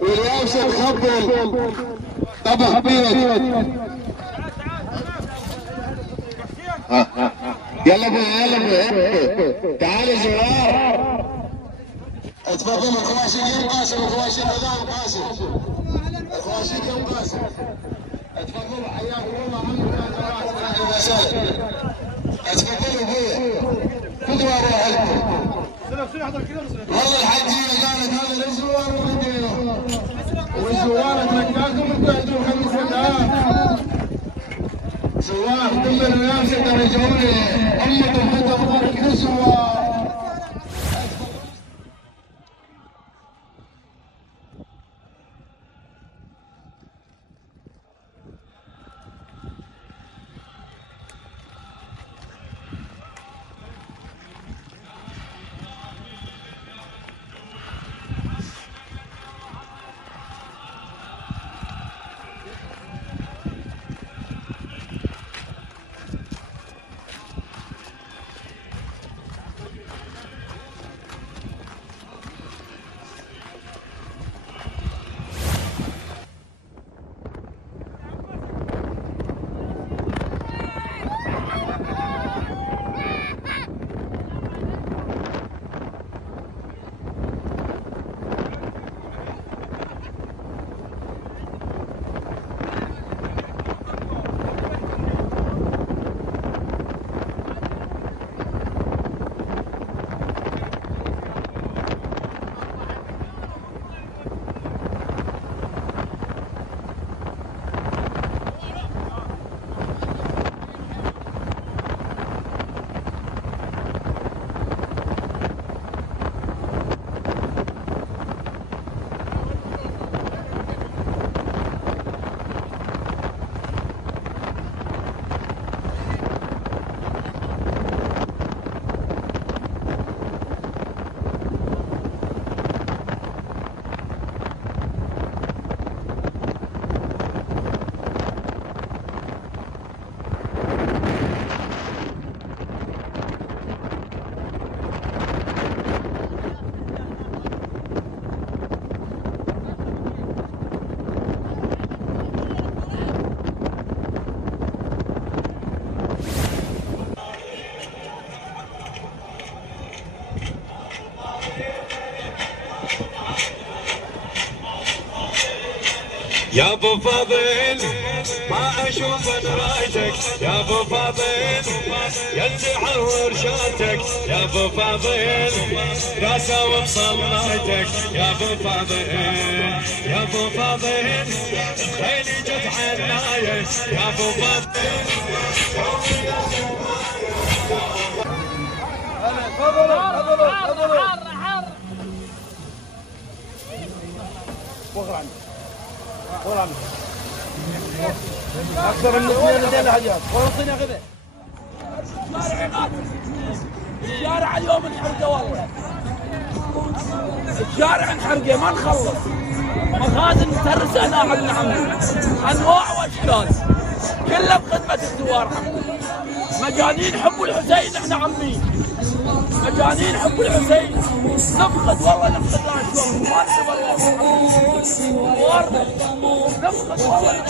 واليابسه تقبل طبخ بيت. يلا ابو يلا ابو تعال زوار. تفضل الخواشي يوم قاسم، الخواشي نظام قاسم، الخواشي يوم قاسم. تفضلوا حياكم الله عمك هذا راس اهلا وسهلا. تفضلوا ابويا خذوا اروحكم. والله الحجيه قالت هذا الزوار وخذينه، والزوار تركاكم وتاخذوا 5000 زوار. كل الناس يترجون امكم في تفضل كل زوار. يا ابو فاضل ما اشوف رايتك يا ابو فاضل ينتعور شاتك يا ابو فاضل لا ساوم صليتك يا ابو فاضل يا ابو فاضل خيلي جت عناية يا ابو فاضل. اكثر من 2 لدينا حاجات ورصينا غذاء. الشارع اليوم انحرقه والله، الشارع انحرقه ما نخلص. مخازن مترسه هنا عندنا عمي انواع واشكال كلها بخدمه الزوار عمي. مجانين حب الحسين احنا عمي، مجانين حب الحسين. نفقد والله نفقد الاشواق ما نقدر والله نفقد والله.